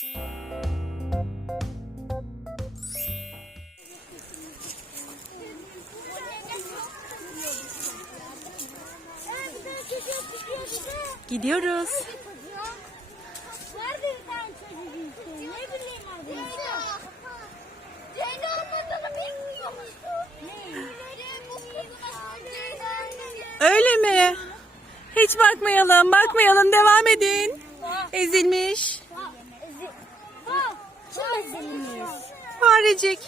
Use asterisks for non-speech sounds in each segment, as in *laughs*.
Gidiyoruz. Nerede çocuk işte? Ne bileyim adı. Ceyda olmadığını bilmiyor? Öyle mi? Hiç bakmayalım, bakmayalım. Devam edin. Ezilmiş. Farecik.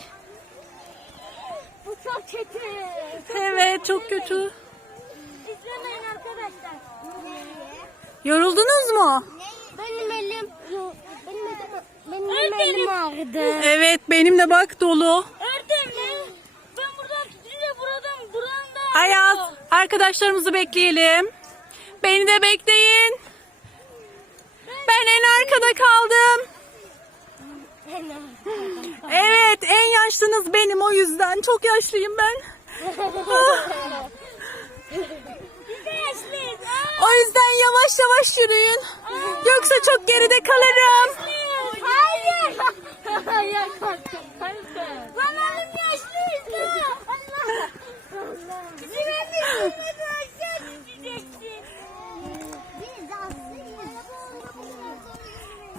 Bu çok kötü. Evet, çok kötü. İzlemeyin arkadaşlar. Yoruldunuz mu? Benim elim, benim elim, benim elim ağrıdı. Evet, benim de bak dolu. Erdem ben buradan tutunca buradan, buradan da Ayaz, arkadaşlarımızı bekleyelim. Beni de bekleyin. Ben en arkada kaldım. Evet, en yaşlınız benim o yüzden. Çok yaşlıyım ben. Yaşlıyız. O yüzden yavaş yavaş yürüyün. Yoksa çok geride kalırım. Hayır.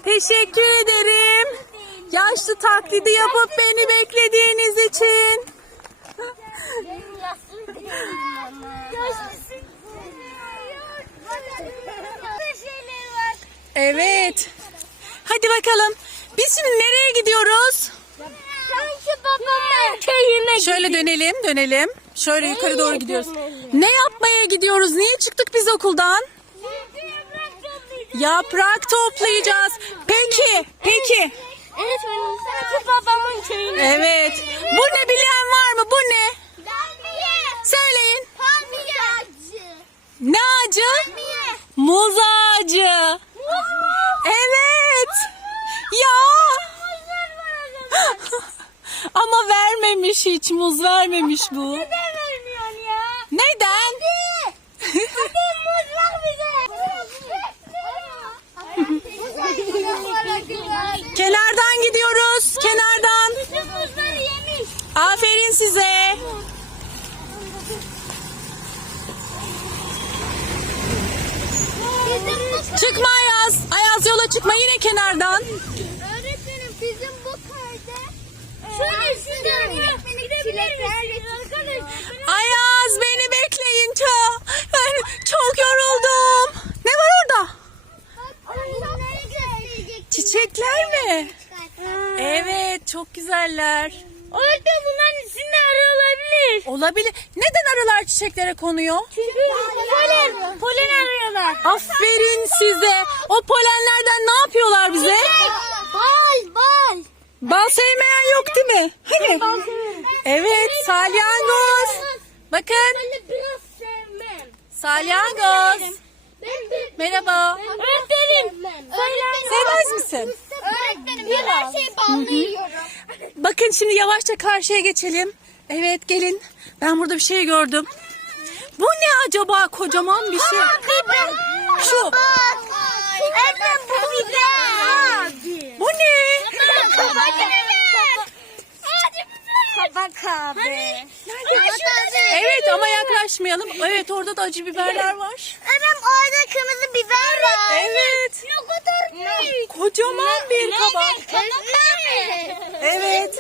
Teşekkür ederim. Yaşlı taklidi yapıp beni beklediğiniz için. Benim yaşlı değilim ama. Yaşlısın. Burada şeyler var. Evet. Hadi bakalım. Biz şimdi nereye gidiyoruz? Sanki babamın köyüne Şöyle dönelim, dönelim. Şöyle yukarı doğru gidiyoruz. Ne yapmaya gidiyoruz? Niye çıktık biz okuldan? Yaprak toplayacağız. Peki, peki. Evet benim sanki babamın köyüne. Evet. Bu ne bilen var mı? Bu ne? Palmiye. Söyleyin. Palmiye ağacı. Ne ağacı? Palmiye. Muz ağacı. Evet. Ya. *laughs* Ama vermemiş hiç muz vermemiş bu. Neden vermiyorsun ya? Neden? Hadi muz ver bize. Kenardan gidiyoruz. Kenardan. Bütün muzları yemiş. Aferin size. Bizim bu Çıkma Ayaz. Ayaz yola çıkma yine kenardan. Öğretmenim bizim bu köyde Şöyle şuradan gidebilir misiniz arkadaşlar? Ayaz beni bekleyin. Çok, ben çok yoruldum. Ne var orada? Çiçekler mi? Evet çok güzeller. Orada bunların içinde arı olabilir. Olabilir. Neden arılar çiçeklere konuyor? Çünkü polen, polen arıyorlar. Aferin size. O polenlerden ne yapıyorlar bize? Bal, bal. Bal sevmeyen yok değil mi? Hani? Evet salyangoz. Bakın Ben de biraz sevmem. salyangoz. Merhaba. Öğretmenim. Sevmez misin? Öğretmenim ben her şeyi ballı yiyorum. Bakın şimdi yavaşça karşıya geçelim. Evet gelin. Ben burada bir şey gördüm. Bu ne acaba? Kocaman bir şey. Şu. Öğretmenim bu biber. Bu ne? Kabak Kabak abi. Evet ama yaklaşmayalım. Evet orada da acı biberler var. Annem orada kırmızı biber var. Evet. Ne kadar büyük. Kocaman bir kabak. Kabak abi. Evet.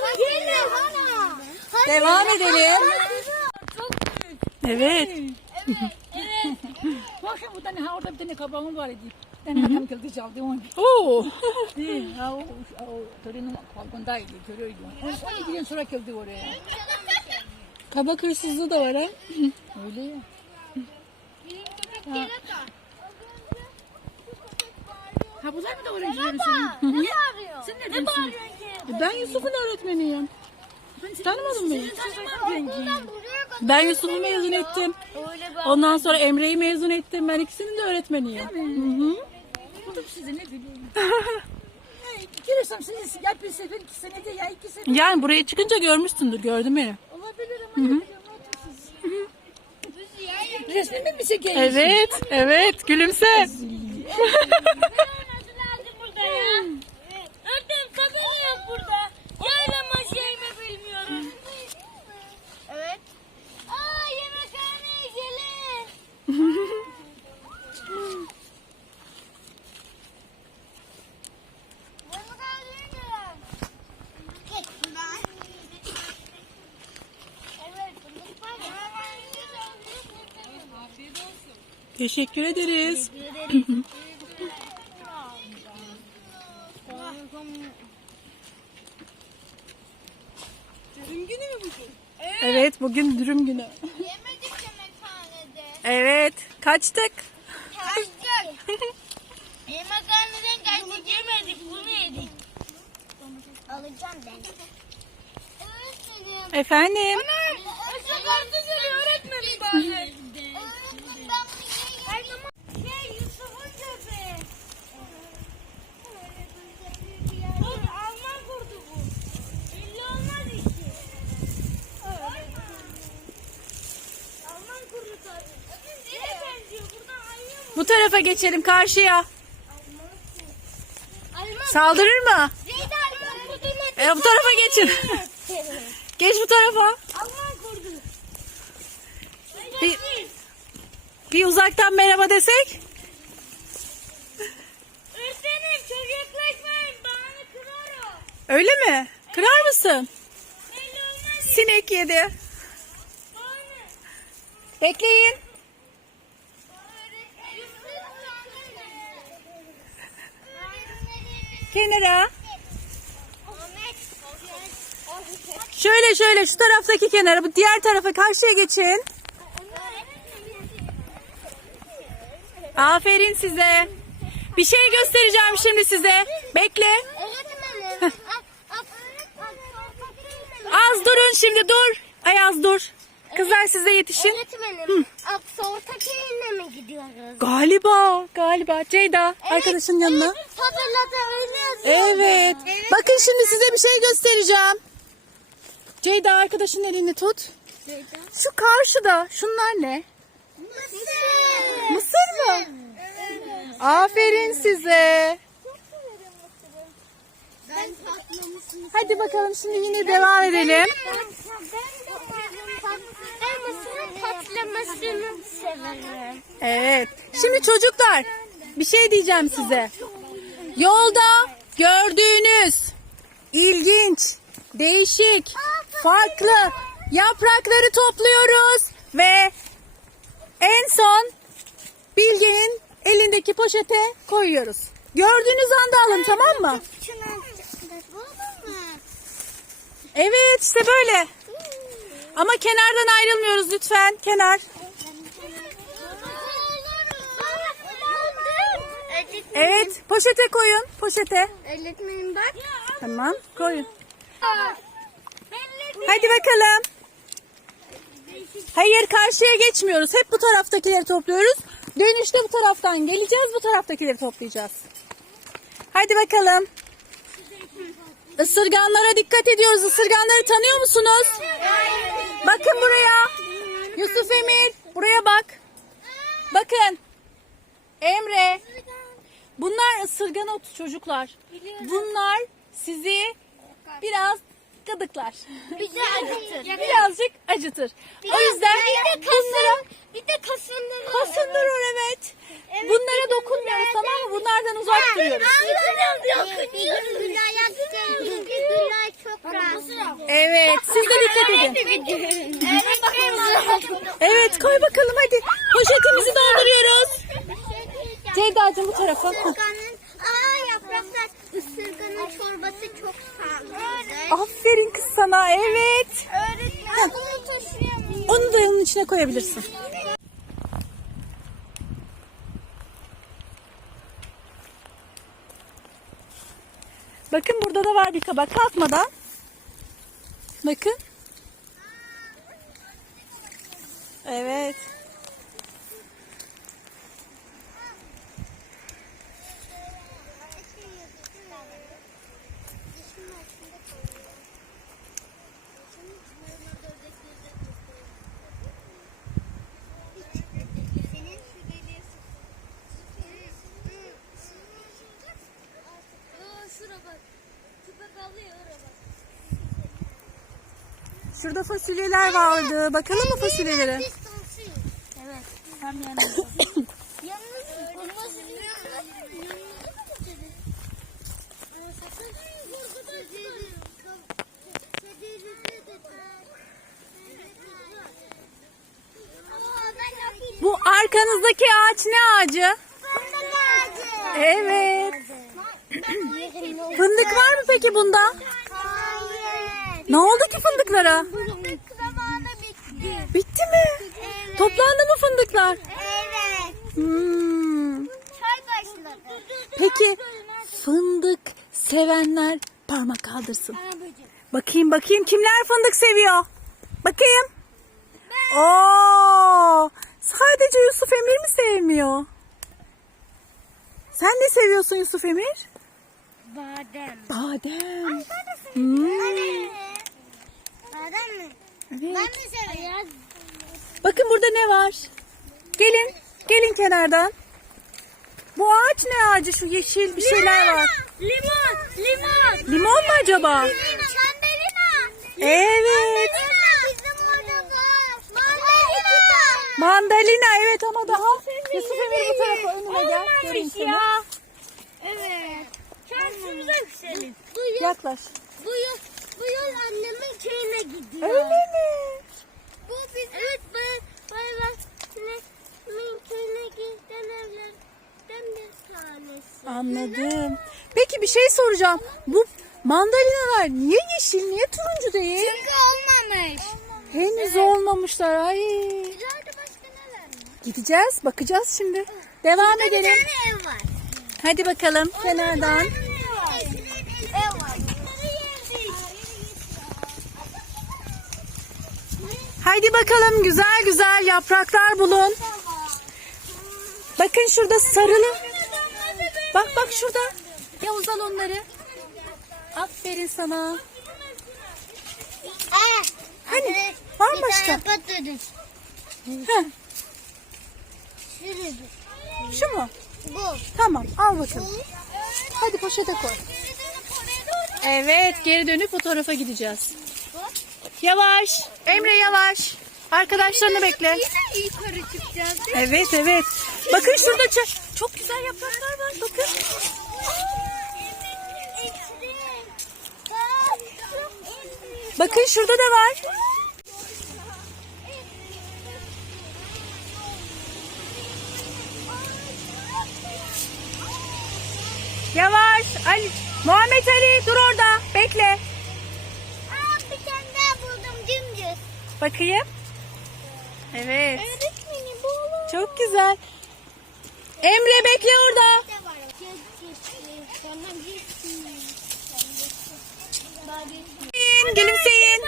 Devam edelim. Çok büyük. Evet. Bak bu tane ha orada bir tane kabağım var idi. Bir tane hatam kıldı çaldı onu. Oo. Değil, ha o, o törünün balkondaydı, görüyordu. 12 gün sonra kıldı oraya. Kabak hırsızlığı da var ha. Öyle ya. Ha bunlar mı da öğrencilerin senin? Ne bağırıyor? Sen Ne nereden bağırıyorsun ki? Ben Yusuf'un öğretmeniyim. Tanımadın mı? Ben Yusuf'u mezun ettim. Ondan sonra Emre'yi mezun ettim. Ben ikisinin de öğretmeniyim. Hı hı. Tutup sizi ne bileyim. *laughs* Gelirsem sizi ya bir sefer iki senede ya iki sefer Yani buraya çıkınca görmüşsündür. Gördün beni. olabilir ama? Resmini mi çekeyim? Evet. Evet. Gülümse. Nasıl lazım burada ya? Teşekkür ederiz. Dürüm günü mü bugün? Evet bugün dürüm günü. Yemedik yemekhanede. Evet kaçtık. Kaçtık. Yemekhaneden kaçtık yemedik bunu yedik. Alacağım ben. Efendim. Işıklarda duruyor öğretmenim bari. Öğretmenim ben bunu Şey Yusuf'un köpeği. Oğlum Alman kurdu bu. Belli olmaz işi. Alman kurdu tabii. Neye benziyor? Buradan ayıya mı? Bu tarafa geçelim karşıya. Saldırır mı? E, bu tarafa geçin. *laughs* Geç bu tarafa. Bir, bir uzaktan merhaba desek. Öğretmenim çok yaklaşmayın. Bana kırar o. Öyle mi? Kırar mısın? Sinek yedi. Bekleyin. Kenara. Şöyle şöyle şu taraftaki kenara. Bu diğer tarafa karşıya geçin. Aferin size. Bir şey göstereceğim şimdi size. Bekle. Az durun şimdi dur. Ayaz dur. Kızlar size yetişin. Öğretmenim, Aksa Ortaköy'üne mi gidiyoruz? Galiba, galiba. Ceyda arkadaşın yanına. Evet, tabelada öyle yazıyor. Evet. Bakın şimdi size bir şey göstereceğim. Ceyda arkadaşın elini tut. Şu karşıda şunlar ne? Mısır. Mısır mı? Aferin size. Hadi bakalım şimdi yine devam edelim. Ben mısırın patlamasını severim. Evet. Şimdi çocuklar bir şey diyeceğim size. Yolda gördüğünüz ilginç, değişik, farklı yaprakları topluyoruz ve en son Bilge'nin elindeki poşete koyuyoruz. Gördüğünüz anda alın tamam mı? Evet işte böyle. Ama kenardan ayrılmıyoruz lütfen. Kenar. Evet poşete koyun. Poşete. Öğretmenim bak. Tamam koyun. Hadi bakalım. Hayır karşıya geçmiyoruz. Hep bu taraftakileri topluyoruz. Dönüşte bu taraftan geleceğiz. Bu taraftakileri toplayacağız. Hadi bakalım. Isırganlara dikkat ediyoruz. Isırganları tanıyor musunuz? Bakın buraya. Yusuf Emir buraya bak. Bakın. Emre. Bunlar ısırgan otu çocuklar. Bunlar sizi biraz gıdıklar. De acıtır. Birazcık acıtır. O yüzden bir de bunlara bir de kasındırır. kasındırır evet. Bunlara dokunmuyoruz tamam mı? Bunlardan uzak duruyoruz. Çok rahatsız. Evet siz de dikkat edin. Evet. Evet *laughs* koy bakalım hadi. Poşetimizi dolduruyoruz. Ceyda'cığım bu tarafa. Isırganın, aa yapraklar, ısırganın çorbası çok sağlıklı. Aferin kız sana evet. Öğretmen bunu taşıyamıyorum. Onu da onun içine koyabilirsin. Bakın burada da var bir kabak kalkmadan. Bakın. Evet. Şurada fasulyeler vardı. Bakalım mı fasulyelere? Evet. Tam. Bu arka Arkanızdaki ağaç ne ağacı? Fındık ağacı. Evet. Fındık var mı peki bunda? Ne oldu ki fındıklara? Fındık zamanı bitti. Bitti mi? Evet. Toplandı mı fındıklar? Evet. Hmm. Çay başladı. Peki fındık sevenler parmak kaldırsın. Bakayım bakayım kimler fındık seviyor? Bakayım. Oo! Sadece Yusuf Emir mi sevmiyor? Sen ne seviyorsun Yusuf Emir? Badem. Badem. Hmm. Badem mi? Evet. Ben de seviyorum. Bakın burada ne var? Gelin. Gelin kenardan. Bu ağaç ne ağacı? Şu yeşil bir şeyler var. Limon. Limon. Limon mu acaba? Mandalina. Evet. Bizim orada var. Mandalina. Mandalina evet ama daha Yusuf Emir bu tarafa önüne gel. Göreyim seni. Evet. Şansımıza yükselim. Yaklaş. bu yıl, bu yıl annemin köyüne gidiyor. Öyle mi? Bu bizim evet, ben, annemin köyüne giden evlerden bir tanesi. Anladım. Peki bir şey soracağım. Bu mandalinalar niye yeşil, niye turuncu değil? Çünkü olmamış. Henüz olmamışlar. Ay. İleride başka neler var? Gideceğiz, bakacağız şimdi. Devam Bir edelim. tane ev var. Hadi bakalım kenardan. Ev var. Haydi bakalım güzel güzel yapraklar bulun. Bakın şurada sarılı. Bak bak şurada. Yavuz al onları. Aferin sana. Hani? Var başka? Heh, şu mu? Bu. Tamam al bakalım. Hadi poşete koy. Evet geri dönüp fotoğrafa gideceğiz. Yavaş. Emre yavaş. Arkadaşlarını bekle. Yukarı çıkacağız. Evet evet. Bakın şurada ça- çok güzel yapraklar var bakın. Bakın şurada da var. Yavaş. Ali. Muhammed Ali dur orada. Bekle. Aa, bir tane daha buldum dümdüz. Bakayım. Evet. Öğretmenim bu olur. Çok güzel. Emre bekle orada. Gülümseyin.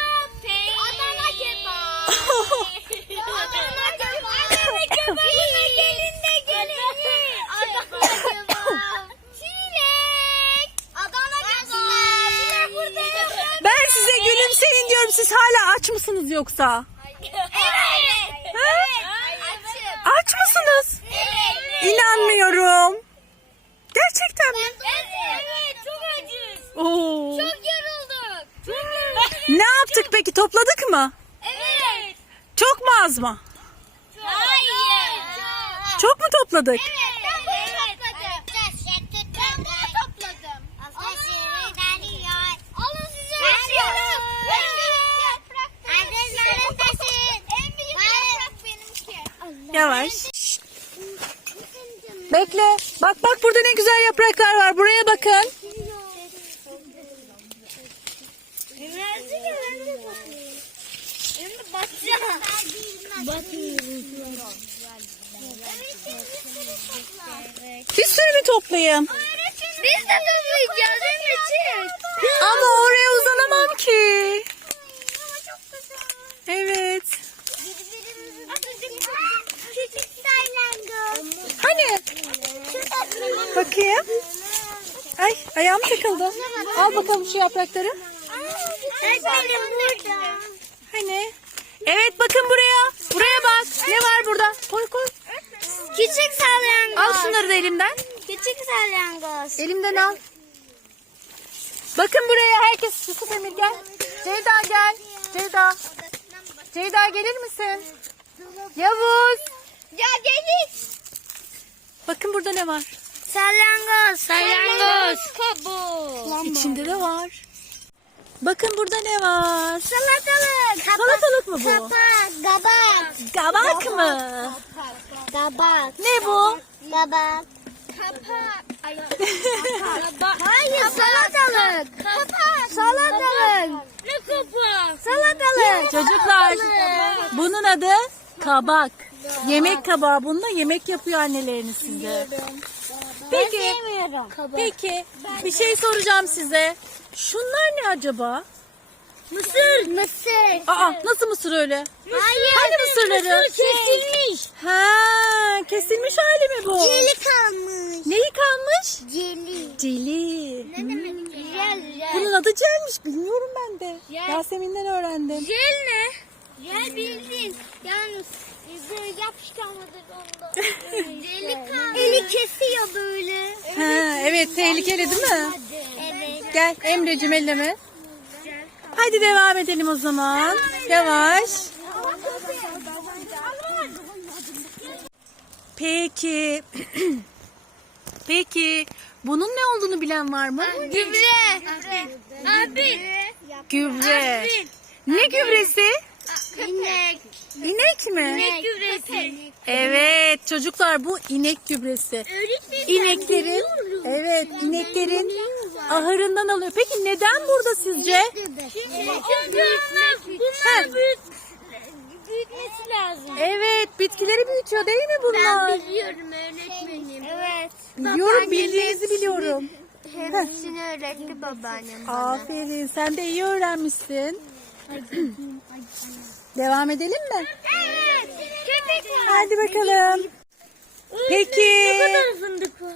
Adana kebap. *laughs* Adana kebap. Adana kebap. Gelin de gelin. Adana kebap. Çilek. Adana kebap. Çilek burada yok. Ben size gülümseyin diyorum. Siz hala aç mısınız yoksa? Evet. Açım. Aç mısınız? Evet. İnanmıyorum. Gerçekten mi? Evet. Çok acız. Oo. Çok yorulduk. Çok yorulduk. Ne yaptık peki? Topladık mı? Evet. Çok mu az mı? Hayır. Çok mu topladık? Evet. Ben bunu topladım. Ben bunu topladım. Alın size veriyorum. Arkadaşlar taşın. En büyük yaprak Yavaş. Bekle. Bak bak burada ne güzel yapraklar var. Buraya bakın. Bir sürü mü toplayayım? Biz de toplayacağız. Ama oraya uzanamam ki. Evet. Küçük salyangoz. Hani? Bakayım. Ay ayağım takıldı. Al bakalım şu yaprakları. Öğretmenim burada. Hani? Evet bakın buraya. Buraya bak. Ne var burada? Koy koy. Küçük salyangoz. Al şunları da elimden. Küçük salyangoz. Elimden al. Bakın buraya herkes Yusuf Emir gel. Ceyda gel. Ceyda. Ceyda gelir misin? Yavuz. Ya gelin. Bakın burada ne var? Salyangoz. Salyangoz. Kabuğu. İçinde de var. Bakın burada ne var? Salatalık. Salatalık mı bu? Kapak. Kabak. Kabak mı? Kabak. Ne bu? Kabak. Kapak. Hayır salatalık. Kapak. Salatalık. Ne kapak? Salatalık. Çocuklar bunun adı kabak. Yemek kabağı. Bununla yemek yapıyor anneleriniz size. Peki, sevmiyorum. peki bir şey soracağım size. Şunlar ne acaba? Mısır. Mısır. Aa nasıl mısır öyle? Hayır. Hani mısırları? kesilmiş. Ha, kesilmiş hali mi bu? Celi kalmış. Neyi kalmış? Celi. Celi. Ne demek Jel, jel. Bunun adı celmiş. Bilmiyorum ben de. Jel. Yasemin'den öğrendim. Jel ne? Jel bildin. Yalnız böyle yapışkanlıdır onda. Jeli kalmış. Eli kesiyor böyle. Ha, evet tehlikeli değil mi? Evet. Gel Emre'cim elleme. Hadi devam edelim o zaman. Yavaş. Peki. *clears throat* Peki. Bunun ne olduğunu bilen var mı? Gübre. Abi. Gübre. Ne gübresi? İnek. İnek mi? İnek gübresi. Evet çocuklar bu inek gübresi. Öğretmenim. İneklerin evet ineklerin ahırından alıyor. Peki neden burada sizce? Çünkü onlar bunlar büyük büyütmesi lazım. Evet bitkileri büyütüyor değil mi bunlar? Ben biliyorum öğretmenim. Evet. Biliyorum bildiğinizi biliyorum. Hepsini öğretti babaannem bana. Aferin sen de iyi öğrenmişsin. Devam edelim mi? Evet. Köpek var. Hadi bakalım. Peki. Ne kadar fındık var?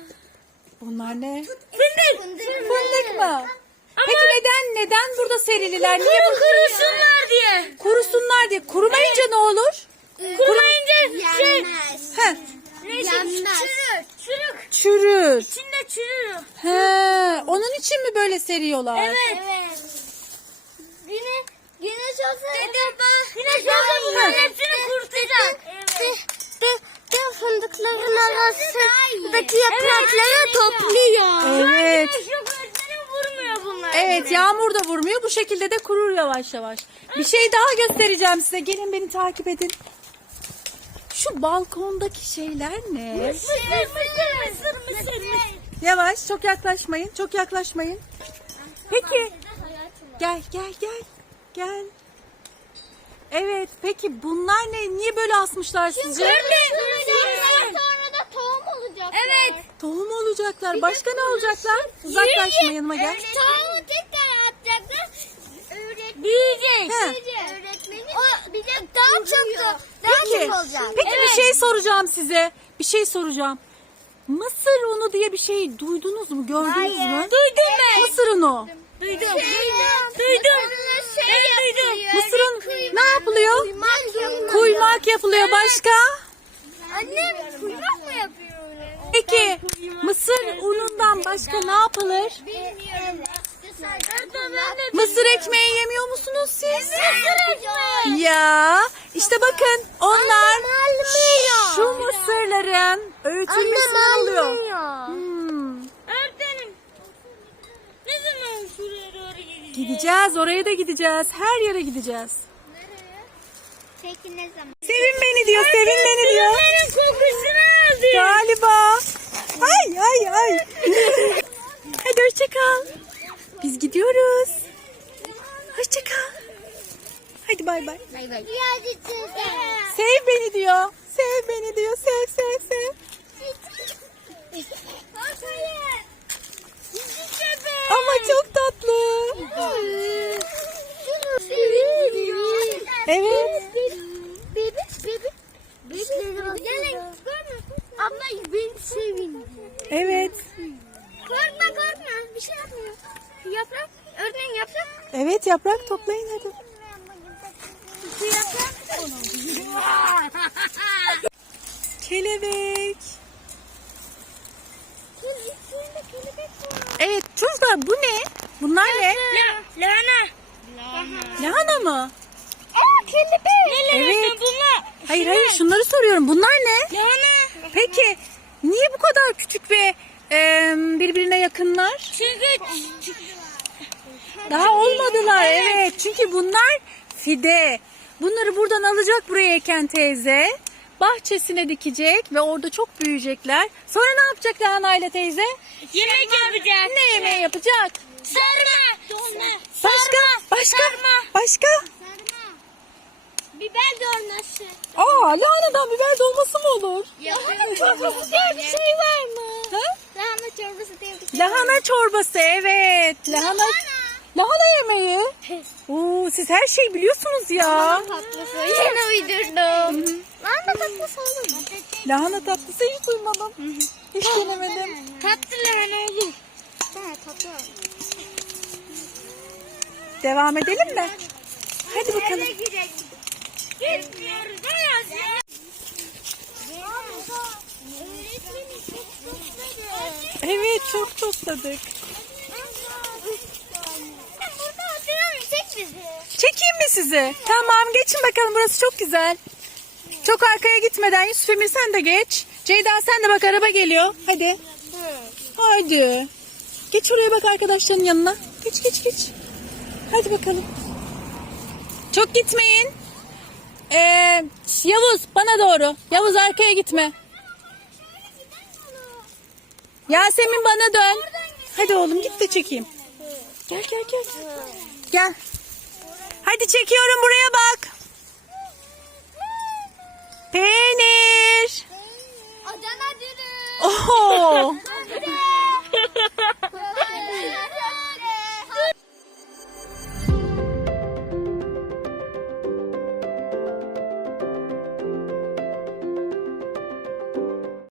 Bunlar ne? Fındık. Fındık mı? Peki neden neden burada serililer? Niye bu kurusunlar diye. kurusunlar diye? Kurumayınca ne olur? Kurumayınca şey. Heh, Yenmez. Çürük. Çürük. çürür. İçinde çürür. He, onun için mi böyle seriyorlar? Evet. Evet. Güneş olsa güneş olsa bunların hepsini kurutacak. Evet. De, de fındıkların arasındaki yaprakları topluyor. Evet. Güneş yok öğretmenim vurmuyor bunlar. Evet yağmur da vurmuyor. Bu şekilde de kurur yavaş yavaş. Bir şey daha göstereceğim size. Gelin beni takip edin. Şu balkondaki şeyler ne? Mısır, mısır, mısır, mısır. Yavaş çok yaklaşmayın. Çok yaklaşmayın. Peki gel gel gel. Gel. Evet peki bunlar ne? Niye böyle asmışlar sizce? Sonra da tohum olacak. Evet. Tohum olacaklar. Başka ne olacaklar? Uzaklaşma yanıma gel. Tohumu tekrar atacaklar. Büyüyecek. He. O bir de daha çok da daha Peki, çok olacak. peki bir şey soracağım size. Bir şey soracağım. Mısır unu diye bir şey duydunuz mu? Gördünüz mü? Duydum ben. Mısır unu. Duydum. Duydum. Duydum. Evet duydum. Mısır unu ne yapılıyor? Kuymak. Yapılıyor. Başka? Annem kuymak mı yapıyor? Peki mısır unundan başka ne yapılır? Bilmiyorum. Mısır ekmeği yemiyor musunuz siz? Mısır ekmeği. Ya işte bakın onlar şu mısırların öğütülmesinden oluyor. Hmm. Öğretmenim. Ne zaman şuraya doğru gideceğiz? Oraya da gideceğiz. Her yere gideceğiz. Nereye? Peki ne zaman? Sevin beni diyor, sevin beni diyor. Bunların kokusunu aldı. Galiba. Ay ay ay. *laughs* Hadi hoşça kal. Biz gidiyoruz. Hoşça kal. Hadi bay bay. Bay bay. Sev beni diyor. Sev beni diyor. Sev sev. Hayır. Ama çok tatlı. Evet. Bebek bebek. Gelin korkma. Abla beni sevin. Evet. Korkma korkma. Bir şey yapmıyor. Yaprak. Örneğin yaprak. Evet yaprak toplayın hadi. Şu yaprak. Kelebek. İçinde kelebek var. Evet çocuklar bu ne? Bunlar ne? Lahana. Lahana mı? Aa kelebek. Evet. bunlar? Hayır hayır şunları soruyorum. Bunlar ne? Lahana. Peki niye bu kadar küçük ve e, birbirine yakınlar? Çünkü Daha olmadılar evet. Çünkü bunlar fide. Bunları buradan alacak buraya Eken teyze. Bahçesine dikecek ve orada çok büyüyecekler. Sonra ne yapacak Lahana ile teyze? Yemek yapacağız. Ne yemeği yapacak? Sarma. Dolma. Başka? Başka? Başka? Biber dolması. Aa lahanadan biber dolması mı olur? Lahana çorbası diye bir şey var mı? Ha? Lahana çorbası diye bir şey Lahana çorbası evet. Lahana lahana yemeği. Oo, siz her şeyi biliyorsunuz ya. tatlısı. Yine uydurdum. Lahana tatlısı olur mu? Lahana tatlısı hiç duymadım. Hiç denemedim. Tatlı lahana olur. Evet tatlı. Devam edelim mi? Hadi bakalım. Gitmiyoruz. Ayaz ya. Öğretmenim çok topladı. Evet çok bizi. Çekeyim mi sizi? Tamam geçin bakalım burası çok güzel. Çok arkaya gitmeden Yusuf Emir sen de geç. Ceyda sen de bak araba geliyor. Hadi. Hadi. Geç oraya bak arkadaşların yanına. Geç geç geç. Hadi bakalım. Çok gitmeyin. Ee, Yavuz bana doğru. Yavuz arkaya gitme. Yasemin bana dön. Hadi oğlum git de çekeyim. Gel gel gel. Gel. Hadi çekiyorum buraya bak. Peynir. Adana dürüm. Adana. *laughs*